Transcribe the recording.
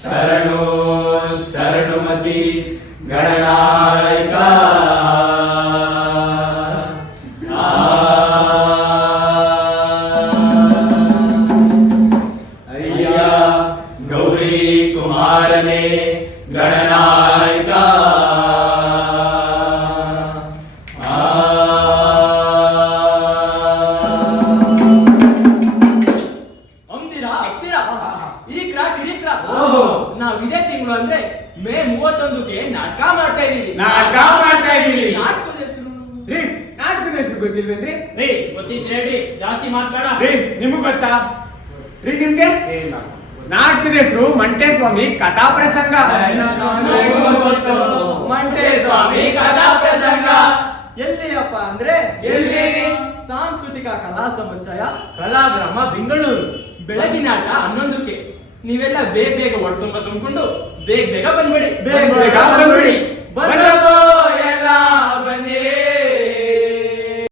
ಶರಣು ಶರಣುಮತಿ ಗಣನಾಯಕ ಅಯ್ಯ ಗೌರಿ ಕುಮಾರನೇ ಗಣನಾಯಕ ನಾವು ಇದೇ ತಿಂಗಳು ಅಂದ್ರೆ ಮೇ 31ಕ್ಕೆ ನಾಟಕ ಮಾಡ್ತಾ ಇದೀವಿ. ನಾಟಕದ ಹೆಸರು ಗೊತ್ತಿಲ್ವೇನ್ರಿ? ರೀ ಗೊತ್ತಿದ್ರೆ ಹೇಳ್ರಿ, ಜಾಸ್ತಿ ಮಾತಾಡ. ರೀ ನಿಮಗ್ ಗೊತ್ತಾ? ರೀ ನಿಮ್ಗೆ ನಾಟಕದ ಹೆಸರು ಮಂಟೇಸ್ವಾಮಿ ಕಥಾ ಪ್ರಸಂಗ. ಮಂಟೇಸ್ವಾಮಿ ಕಥಾ ಪ್ರಸಂಗ ಎಲ್ಲಿಯಪ್ಪ ಅಂದ್ರೆ ಎಲ್ಲಿ? ಸಾಂಸ್ಕೃತಿಕ ಕಲಾ ಸಮುಚ್ಚಯ ಕಲಾಗ್ರಾಮ ಬೆಂಗಳೂರು. ಬೆಳಗಿನ ಆಟ 11ಕ್ಕೆ. ನೀವೆಲ್ಲ ಬೇಗ ಬೇಗ ಹೊಡ್ತುಂಬ ತುಂಬಿಕೊಂಡು ಬೇಗ ಬೇಗ ಬಂದ್ಬಿಡಿ. ಬೇಗ ಬಂದ್ಬಿಡಿ.